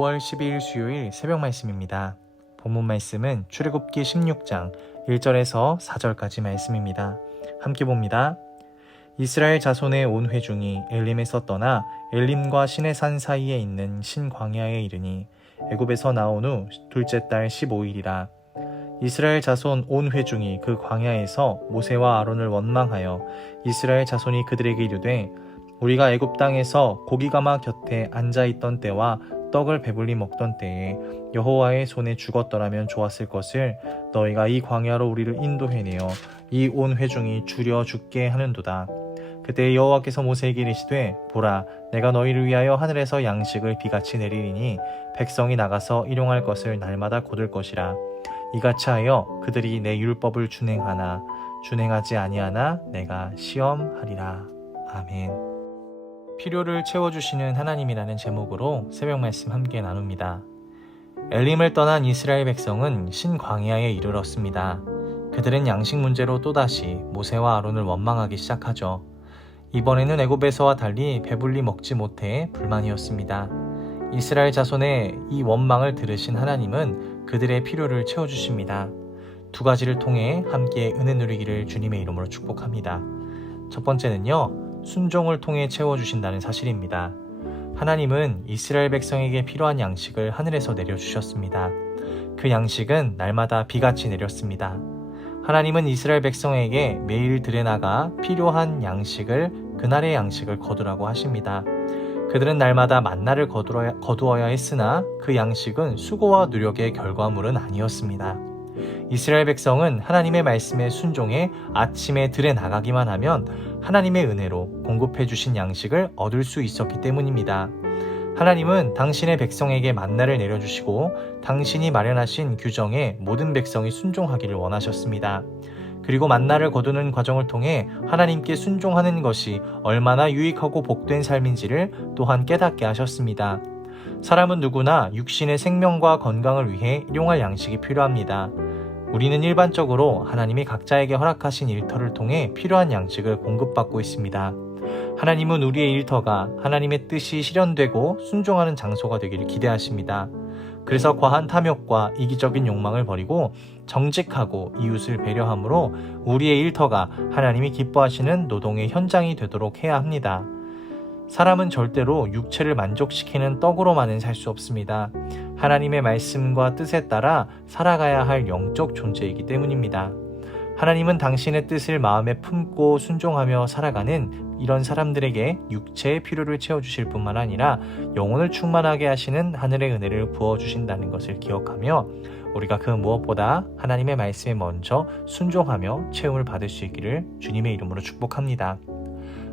5월 12일 수요일 새벽 말씀입니다. 본문 말씀은 출애굽기 16장 1절에서 4절까지 말씀입니다. 함께 봅니다. 이스라엘 자손의 온 회중이 엘림에서 떠나 엘림과 시내산 사이에 있는 신광야에 이르니 애굽에서 나온 후 둘째 달 15일이라. 이스라엘 자손 온 회중이 그 광야에서 모세와 아론을 원망하여 이스라엘 자손이 그들에게 이르되 우리가 애굽 땅에서 고기가마 곁에 앉아있던 때와 떡을 배불리 먹던 때에 여호와의 손에 죽었더라면 좋았을 것을 너희가 이 광야로 우리를 인도해내어 이 온 회중이 줄여 죽게 하는도다. 그때 여호와께서 모세에게 이르시되 보라, 내가 너희를 위하여 하늘에서 양식을 비같이 내리리니 백성이 나가서 일용할 것을 날마다 거둘 것이라. 이같이 하여 그들이 내 율법을 준행하나 준행하지 아니하나 내가 시험하리라. 아멘. 필요를 채워주시는 하나님이라는 제목으로 새벽 말씀 함께 나눕니다. 엘림을 떠난 이스라엘 백성은 신광야에 이르렀습니다. 그들은 양식 문제로 또다시 모세와 아론을 원망하기 시작하죠. 이번에는 애굽에서와 달리 배불리 먹지 못해 불만이었습니다. 이스라엘 자손의 이 원망을 들으신 하나님은 그들의 필요를 채워주십니다. 두 가지를 통해 함께 은혜 누리기를 주님의 이름으로 축복합니다. 첫 번째는요, 순종을 통해 채워주신다는 사실입니다. 하나님은 이스라엘 백성에게 필요한 양식을 하늘에서 내려주셨습니다. 그 양식은 날마다 비같이 내렸습니다. 하나님은 이스라엘 백성에게 매일 들에 나가 필요한 양식을, 그날의 양식을 거두라고 하십니다. 그들은 날마다 만나를 거두어야 했으나 그 양식은 수고와 노력의 결과물은 아니었습니다. 이스라엘 백성은 하나님의 말씀에 순종해 아침에 들에 나가기만 하면 하나님의 은혜로 공급해 주신 양식을 얻을 수 있었기 때문입니다. 하나님은 당신의 백성에게 만나를 내려주시고 당신이 마련하신 규정에 모든 백성이 순종하기를 원하셨습니다. 그리고 만나를 거두는 과정을 통해 하나님께 순종하는 것이 얼마나 유익하고 복된 삶인지를 또한 깨닫게 하셨습니다. 사람은 누구나 육신의 생명과 건강을 위해 일용할 양식이 필요합니다. 우리는 일반적으로 하나님이 각자에게 허락하신 일터를 통해 필요한 양식을 공급받고 있습니다. 하나님은 우리의 일터가 하나님의 뜻이 실현되고 순종하는 장소가 되기를 기대하십니다. 그래서 과한 탐욕과 이기적인 욕망을 버리고 정직하고 이웃을 배려함으로 우리의 일터가 하나님이 기뻐하시는 노동의 현장이 되도록 해야 합니다. 사람은 절대로 육체를 만족시키는 떡으로만은 살 수 없습니다. 하나님의 말씀과 뜻에 따라 살아가야 할 영적 존재이기 때문입니다. 하나님은 당신의 뜻을 마음에 품고 순종하며 살아가는 이런 사람들에게 육체의 필요를 채워주실 뿐만 아니라 영혼을 충만하게 하시는 하늘의 은혜를 부어주신다는 것을 기억하며 우리가 그 무엇보다 하나님의 말씀에 먼저 순종하며 채움을 받을 수 있기를 주님의 이름으로 축복합니다.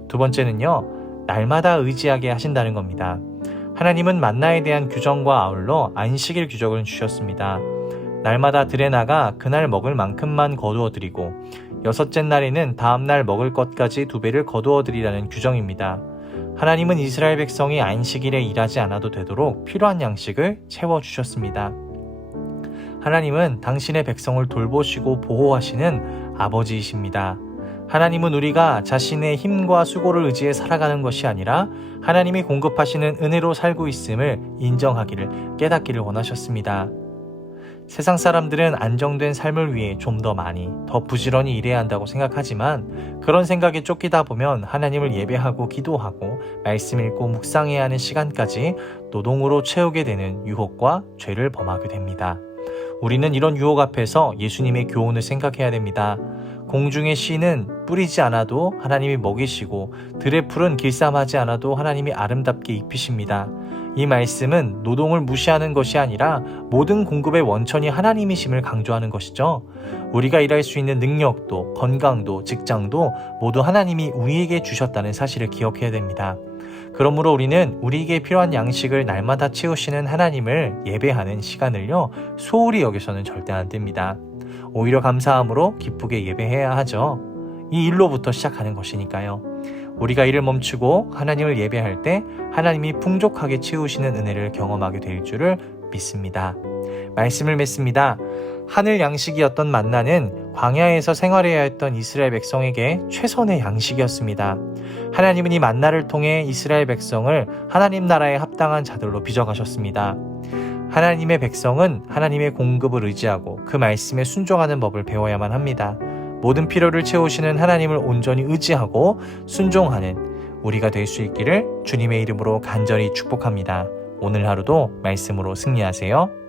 두 번째는요, 날마다 의지하게 하신다는 겁니다. 하나님은 만나에 대한 규정과 아울러 안식일 규정을 주셨습니다. 날마다 들에 나가 그날 먹을 만큼만 거두어 드리고 여섯째 날에는 다음날 먹을 것까지 2배를 거두어 드리라는 규정입니다. 하나님은 이스라엘 백성이 안식일에 일하지 않아도 되도록 필요한 양식을 채워주셨습니다. 하나님은 당신의 백성을 돌보시고 보호하시는 아버지이십니다. 하나님은 우리가 자신의 힘과 수고를 의지해 살아가는 것이 아니라 하나님이 공급하시는 은혜로 살고 있음을 인정하기를, 깨닫기를 원하셨습니다. 세상 사람들은 안정된 삶을 위해 좀 더 많이, 더 부지런히 일해야 한다고 생각하지만 그런 생각에 쫓기다 보면 하나님을 예배하고 기도하고 말씀 읽고 묵상해야 하는 시간까지 노동으로 채우게 되는 유혹과 죄를 범하게 됩니다. 우리는 이런 유혹 앞에서 예수님의 교훈을 생각해야 됩니다. 공중의 씨는 뿌리지 않아도 하나님이 먹이시고 들의 풀은 길쌈하지 않아도 하나님이 아름답게 입히십니다. 이 말씀은 노동을 무시하는 것이 아니라 모든 공급의 원천이 하나님이심을 강조하는 것이죠. 우리가 일할 수 있는 능력도, 건강도, 직장도 모두 하나님이 우리에게 주셨다는 사실을 기억해야 됩니다. 그러므로 우리는 우리에게 필요한 양식을 날마다 채우시는 하나님을 예배하는 시간을요, 소홀히 여겨서는 절대 안 됩니다. 오히려 감사함으로 기쁘게 예배해야 하죠. 이 일로부터 시작하는 것이니까요. 우리가 일을 멈추고 하나님을 예배할 때 하나님이 풍족하게 채우시는 은혜를 경험하게 될 줄을 믿습니다. 말씀을 맺습니다. 하늘 양식이었던 만나는 광야에서 생활해야 했던 이스라엘 백성에게 최선의 양식이었습니다. 하나님은 이 만나를 통해 이스라엘 백성을 하나님 나라에 합당한 자들로 빚어가셨습니다. 하나님의 백성은 하나님의 공급을 의지하고 그 말씀에 순종하는 법을 배워야만 합니다. 모든 필요를 채우시는 하나님을 온전히 의지하고 순종하는 우리가 될 수 있기를 주님의 이름으로 간절히 축복합니다. 오늘 하루도 말씀으로 승리하세요.